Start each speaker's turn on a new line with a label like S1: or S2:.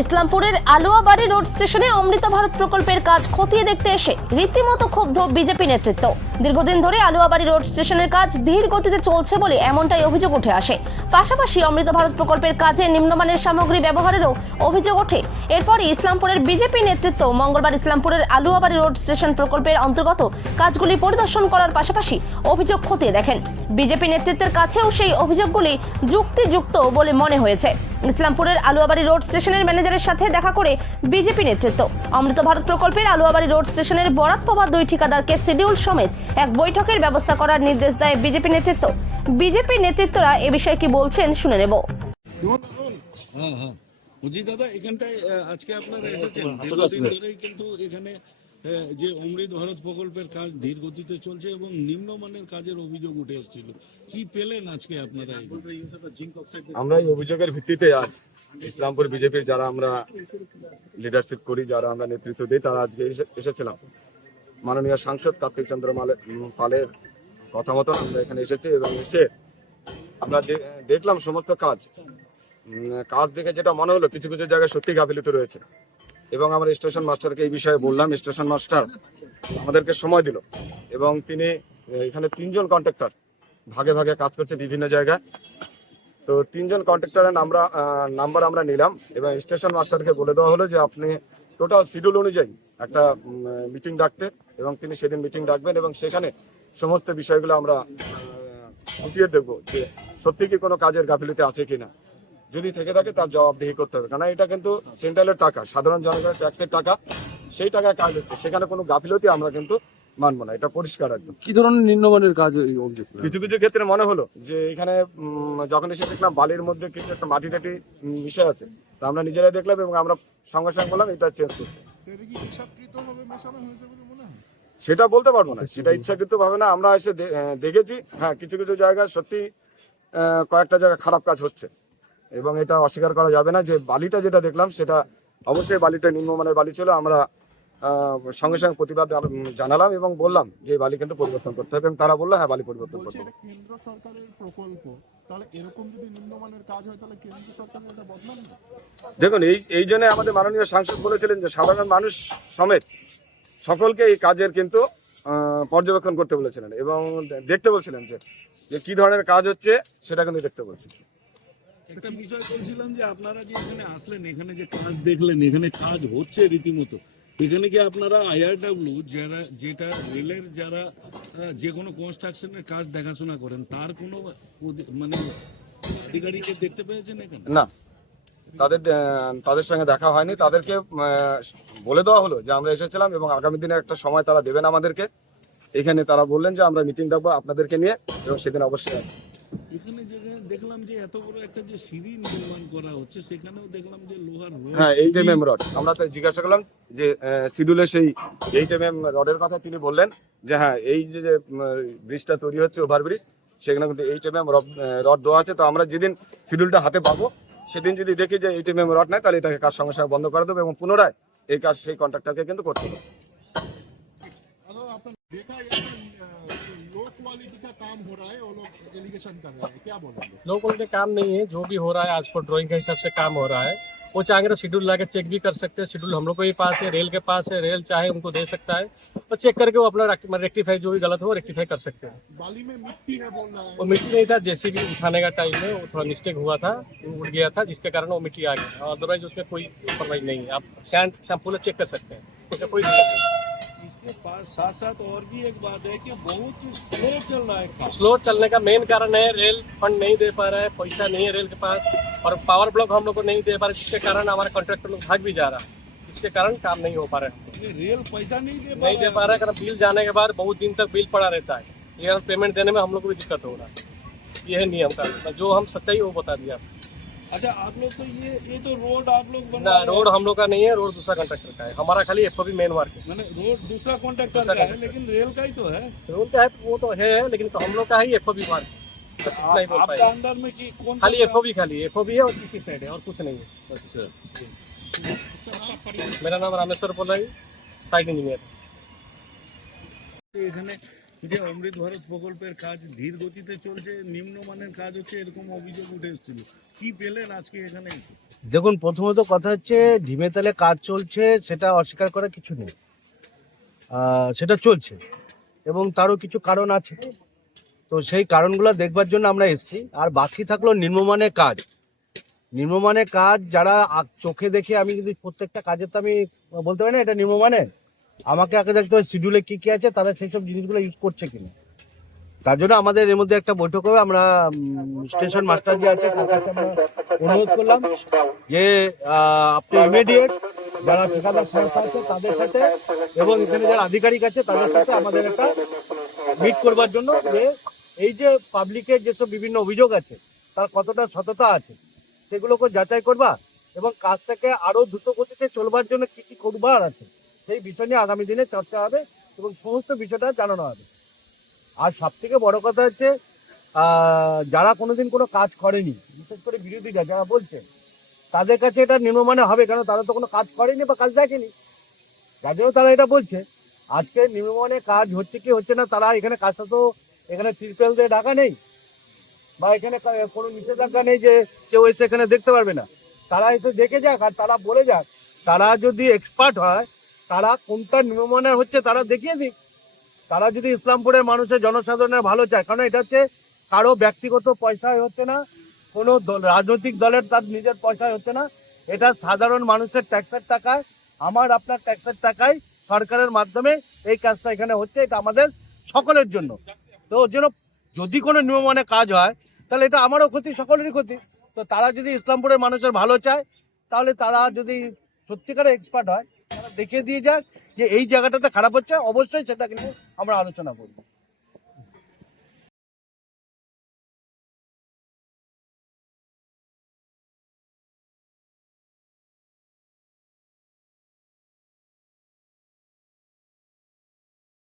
S1: ইসলামপুরের Aluabari road স্টেশনে অমৃত ভারত প্রকল্পের কাজ খতিয়ে দেখতে এসে রীতিমতো ক্ষুব্ধ বিজেপি নেতৃত্ব। দীর্ঘদিন ধরে আলুয়াবাড়ি রোড স্টেশনের কাজ ধীর গতিতে চলছে বলে এমনটাই অভিযোগ উঠে আসে। পাশাপাশি অমৃত ভারত প্রকল্পের কাজে নিম্নমানের সামগ্রী ব্যবহারেরও অভিযোগ ওঠে। এরপরই ইসলামপুরের বিজেপি নেতৃত্ব মঙ্গলবার ইসলামপুরের আলুয়াবাড়ি রোড স্টেশন প্রকল্পের অন্তর্গত কাজগুলি পরিদর্শন করার পাশাপাশি অভিযোগ খতিয়ে দেখেন। বিজেপি নেতৃত্বের কাছেও সেই অভিযোগগুলি যুক্তিযুক্ত বলে মনে হয়েছে। ইসলামপুরের আলুয়াবাড়ি রোড স্টেশনের ম্যানেজারের সাথে দেখা করে বিজেপি নেতৃত্ব। অমৃত ভারত প্রকল্পের আলুয়াবাড়ি রোড স্টেশনের বরাত পাওয়া দুই ঠিকাদারকে শিডিউল সমেত এক বৈঠকের ব্যবস্থা করার নির্দেশ দেয় বিজেপি নেতৃত্ব। বিজেপি নেতৃত্বরা এ বিষয়ে কি বলছেন শুনে নেব।
S2: হ্যাঁ দাদা এখানটায় আজকে আপনারা এসেছেন। দীর্ঘদিন ধরেই কিন্তু এখানে যে অমৃত ভারত প্রকল্পের কাজ ধীর গতিতে চলছে এবং নিম্নমানের কাজের অভিযোগ উঠে এসেছিল। কি পেলেন আজকে আপনারা
S3: আমরা এই অভিযোগের ভিত্তিতে আজ ইসলামপুর বিজেপির যারা আমরা লিডারশিপ করি যারা আমরা নেতৃত্ব দিই তারা আজকে এসেছিলাম। মাননীয় সাংসদ কার্তিক চন্দ্র পালের কথা মতো আমরা এখানে এসেছি এবং এসে আমরা দেখলাম সমস্ত কাজ। কাজ দেখে যেটা মনে হলো, কিছু কিছু জায়গায় সত্যি গাফিলিত রয়েছে। এবং আমরা স্টেশন মাস্টারকে এই বিষয়ে বললাম, স্টেশন মাস্টার আমাদেরকে সময় দিল এবং তিনি, এখানে তিনজন কন্ট্রাক্টর, ভাগে ভাগে কাজ করছে বিভিন্ন জায়গায়। তো তিনজন কন্ট্রাক্টরের আমরা নাম্বার আমরা নিলাম এবং স্টেশন মাস্টারকে বলে দেওয়া হলো যে আপনি টোটাল শিডিউল অনুযায়ী একটা মিটিং ডাকতে এবং তিনি সেদিন মিটিং ডাকবেন এবং সেখানে সমস্ত বিষয়গুলো আমরা খুঁটিয়ে দেখব যে সত্যি কি কোনো কাজের গাফিলতি আছে কিনা। যদি থেকে থাকে তার জবাবদিহি করতে হবে। কারণ এটা কিন্তু সেন্ট্রালের টাকা, সাধারণ জনগণের ট্যাক্সের টাকা, সেই টাকায় কাজ হচ্ছে। সেখানে কোনো গাফিলতি আমরা কিন্তু মানবো না এটা পরিষ্কার একদম।
S4: কি ধরনের নিম্নমানের কাজ এই অভিযোগ
S3: কিছু কিছু ক্ষেত্রে মনে হলো যে এখানে যখন এসে দেখলাম বালির মধ্যে কিছু একটা মাটি টাটি মিশে আছে তো আমরা নিজেরাই দেখলাম এবং আমরা সঙ্গে সঙ্গে বললাম এটা চেঞ্জ করতে সেটা বলতে পারব না সেটা ইচ্ছাকৃত ভাবে না আমরা এসে দেখেছি। হ্যাঁ কিছু কিছু জায়গায় সত্যি কয়েকটা জায়গায় খারাপ কাজ হচ্ছে এবং এটা অস্বীকার করা যাবে না যে বালিটা যেটা দেখলাম সেটা অবশ্যই বালিটা নিম্নমানের বালি ছিল আমরা সঙ্গে সঙ্গে প্রতিবাদ জানালাম এবং বললাম যে বালি কিন্তু পরিবর্তন করতে হবে এবং তারা বলল হ্যাঁ বালি পরিবর্তন করতে হবে।
S5: কেন্দ্র সরকারের প্রকল্প। তাহলে এরকম যদি নিম্নমানের কাজ হয় তাহলে কেন্দ্র সরকারের এটা বদনাম
S3: দেখুন এই এই জন্য আমাদের মাননীয় সাংসদ বলেছিলেন যে সাধারণ মানুষ সমেত সকলকে এই কাজের কিন্তু পর্যবেক্ষণ করতে বলেছিলেন এবং দেখতে বলছিলেন যে যে কি ধরনের কাজ হচ্ছে সেটা কিন্তু দেখতে বলছেন।
S2: একটা বিষয় বলছিলাম যে আপনারা যে এখানে আসলেন এখানে যে কাজ দেখলেন এখানে কাজ হচ্ছে রীতিমতো এখানে কি আপনারা আইআরডব্লিউ যারা, যেটা রেলের যারা যে কোনো কনস্ট্রাকশনের কাজ দেখাশোনা করেন, তার কোনো মানে আধিকারিককে দেখতে পেয়েছেন এখানে?
S3: না। তাদের তাদের সঙ্গে দেখা হয়নি। তাদেরকে বলে দেওয়া হলো যে আমরা এসেছিলাম এবং আগামী দিনে একটা সময় তারা দেবেন আমাদেরকে। এখানে তারা বললেন যে আমরা মিটিং ডাকবো আপনাদেরকে নিয়ে এবং সেদিন অবশ্যই আসব।
S2: এখানে যেখানে দেখলাম যে এত বড় একটা যে নির্মাণ করা হচ্ছে সেখানেও দেখলাম যে লোহার
S3: হ্যাঁ এইট রড আমরা জিজ্ঞাসা করলাম যে সিডুলে সেই এইট রডের কথা তিনি বললেন যে হ্যাঁ এই যে যে ব্রিজটা তৈরি হচ্ছে ওভারব্রিজ সেখানে কিন্তু এইট এমএম রড দেওয়া আছে। তো আমরা যেদিন সিডুলটা হাতে পাবো সেদিন যদি দেখি যে এইট এমএম রড নেয় তাহলে এটাকে কাজ সঙ্গে সঙ্গে বন্ধ করে দেবো এবং পুনরায় এই কাজ সেই কন্ট্রাক্টারকে কিন্তু করতে হবে।
S5: देखा ये लो क्वालिटी का काम हो रहा है वो लोग एलिगेशन कर रहे हैं क्या बोलेंगे?
S6: लो क्वालिटी काम नहीं है जो भी हो रहा है आज पर ड्राइंग के हिसाब से काम हो रहा है। वो चाहेंगे तो शेड्यूल ला के चेक भी कर सकते हैं शेड्यूल हम लोग के पास है रेल के पास है रेल चाहे उनको दे सकता है और चेक करके वो अपना रेक्टिफाई जो भी गलत हो रेक्टिफाई कर सकते हैं।
S5: बाली में मिट्टी है बोल रहा है।
S6: वो मिट्टी नहीं था जैसे भी उठाने का टाइम में वो थोड़ा मिस्टेक हुआ था उड़ गया था जिसके कारण वो मिट्टी आ गई। अदरवाइज़ उसमें कोई लापरवाही नहीं है। आप सैंड सैंपल चेक कर सकते हैं उसमें कोई दिक्कत नहीं।
S2: इसके पास साथ साथ और भी एक बात है कि बहुत ही स्लो चल रहा है
S6: स्लो चलने का मेन कारण है रेल फंड नहीं दे पा रहा है पैसा नहीं है रेल के पास और पावर ब्लॉक हम लोग को नहीं दे पा रहे जिसके कारण हमारा कॉन्ट्रैक्टर लोग भाग भी जा रहा है जिसके कारण काम नहीं हो पा रहा है।
S2: रेल पैसा नहीं दे पा
S6: नहीं दे पा रहा है कारण बिल जाने के बाद बहुत दिन तक बिल पड़ा रहता है ये पेमेंट देने में हम लोग को भी दिक्कत हो रहा है। ये है नियम का जो हम सच्चाई वो बता दिया।
S2: अच्छा आप लोग तो ये ये तो रोड आप लोग बना
S6: रोड हम लोग का नहीं है रोड दूसरा कॉन्ट्रेक्टर का है। हमारा खाली एफओबी मेन मार्केट
S2: मैंने रोड दूसरा कॉन्ट्रेक्टर का है लेकिन रेल का ही तो है।
S6: रोड का है वो तो है लेकिन तो हम लोग का है एफ़ ओ मार्केट
S2: आपका अंदर में कौन
S6: खाली एफओबी खाली एफओबी है और किसी साइड है और कुछ नहीं है।
S2: अच्छा।
S6: मेरा नाम रामेश्वर बोला साइड इंजीनियर
S2: যে অমৃত ভারত প্রকল্পের কাজ ধীর গতিতে চলছে, নিম্নমানের কাজ হচ্ছে, এরকম অভিযোগ উঠে এসেছিল। কি পেলেন আজকে এখানে এসে?
S7: দেখুন, প্রথমত কথা হচ্ছে ঢিমেতালে কাজ চলছে, সেটা অস্বীকার করা কিছু নেই। সেটা চলছে, এবং তারও কিছু কারণ আছে। তো সেই কারণগুলো দেখবার জন্য আমরা এসেছি। আর বাকি থাকল নিম্নমানের কাজ। নিম্নমানের কাজ যারা চোখে দেখে আমি যদি প্রত্যেকটা কাজের তো আমি বলতে পারি না, এটা নিম্নমানের? আমাকে আগে দেখতে হবে শিডিউলে কি কি আছে, তারা সেই সব জিনিসগুলো ইউজ করছে কিনা। তার জন্য আমাদের এর মধ্যে একটা বৈঠক হবে, আমরা স্টেশন মাস্টার যে আছে তার কাছে আমরা অনুরোধ করলাম যে আপনি ইমিডিয়েট যারা ঠিকাদার সংস্থা আছে, তাদের সাথে এবং এখানে যারা আধিকারিক আছে, তাদের সাথে আমাদের একটা মিট করবার জন্য যে, এই যে পাবলিকের যেসব বিভিন্ন অভিযোগ আছে, তার কতটা সততা আছে, সেগুলোকে যাচাই করবা এবং কাজটাকে আরও দ্রুত গতিতে চলবার জন্য কি কি করবার আছে। সেই বিষয় নিয়ে আগামী দিনে চর্চা হবে এবং সমস্ত বিষয়টা জানানো হবে। আর সব থেকে বড় কথা হচ্ছে যারা কোনোদিন কোনো কাজ করেনি, বিশেষ করে বিরোধীরা যারা বলছে, তাদের কাছে এটা নিম্নমানে হবে, কেন তারা তো কোনো কাজ করেনি বা কাজ দেখেনি। জন্য তারা এটা বলছে, আজকে নিম্নমানে কাজ হচ্ছে কি হচ্ছে না, তারা এখানে কাজটা তো এখানে ত্রিপেল দিয়ে ঢাকা নেই, বা এখানে কোনো নিষেধাজ্ঞা নেই যে কেউ এসে এখানে দেখতে পারবে না। তারা এসে দেখে যাক আর তারা বলে যাক। তারা যদি এক্সপার্ট হয় তারা কোনটা নিম্নমানের হচ্ছে তারা দেখিয়ে দিক। তারা যদি ইসলামপুরের মানুষের জনসাধারণের ভালো চায়, কারণ এটা হচ্ছে কারও ব্যক্তিগত পয়সায় হচ্ছে না, কোনো রাজনৈতিক দলের তার নিজের পয়সায় হচ্ছে না। এটা সাধারণ মানুষের ট্যাক্সের টাকায়, আমার, আপনার ট্যাক্সের টাকায় সরকারের মাধ্যমে এই কাজটা এখানে হচ্ছে, এটা আমাদের সকলের জন্য। তো ওর জন্য যদি কোনো নিয়মমানে কাজ হয়, তাহলে এটা আমারও ক্ষতি, সকলেরই ক্ষতি। তো তারা যদি ইসলামপুরের মানুষের ভালো চায়, তাহলে তারা যদি সত্যিকারের এক্সপার্ট হয় দেখিয়ে দিয়ে যাক যে এই জায়গাটাতে খারাপ হচ্ছে অবশ্যই সেটা কিন্তু আমরা আলোচনা করব।